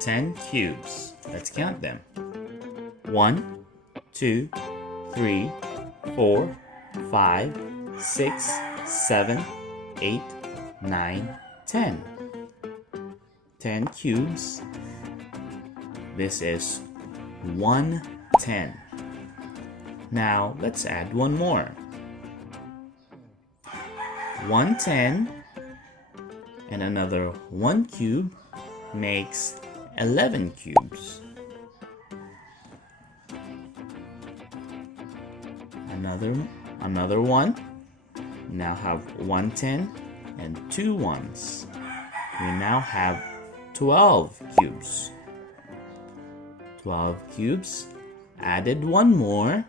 10 cubes. Let's count them. 1, 2, 3, 4, 5, 6, 7, 8, 9, 10. 10 cubes. This is 110. Now let's add one more. 110 and another 1 cube makes 11 cubes. Another one. Now have 110 and 2 ones. We now have 12 cubes. 12 cubes added one more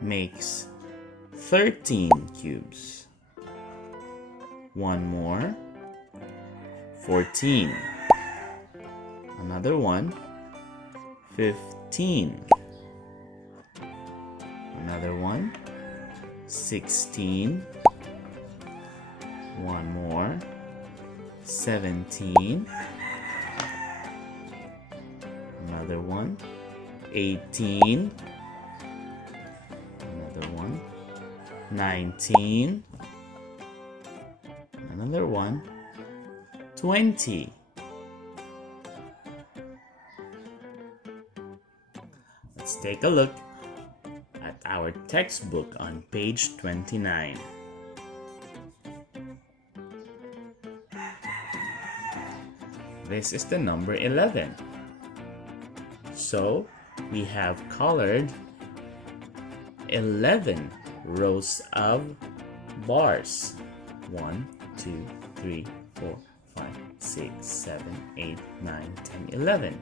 makes 13 cubes. One more, 14. Another one, 15. Another one, 16. One more, 17. Another one, 18. Another one, 19. Another one, 20. Let's take a look at our textbook on page 29. This is the number 11. So we have colored 11 rows of bars. 1, 2, 3, 4, 5, 6, 7, 8, 9, 10, 11.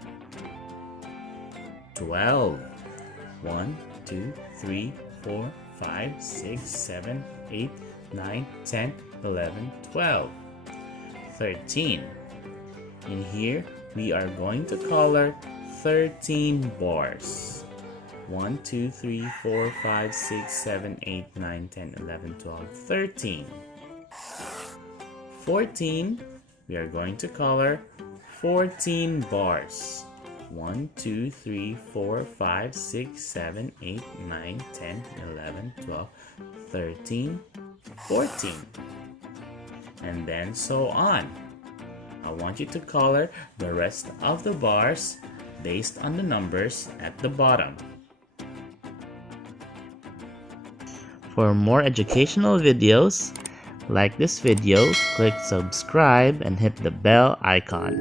12. 1, 2, 3, 4, 5, 6, 7, 8, 9, 10, 11, 12. 13. In here, we are going to color 13 bars. 1, 2, 3, 4, 5, 6, 7, 8, 9, 10, 11, 12, 13. 14, we are going to color 14 bars. 1, 2, 3, 4, 5, 6, 7, 8, 9, 10, 11, 12, 13, 14. And then so on. I want you to color the rest of the bars based on the numbers at the bottom. For more educational videos, like this video, click subscribe and hit the bell icon.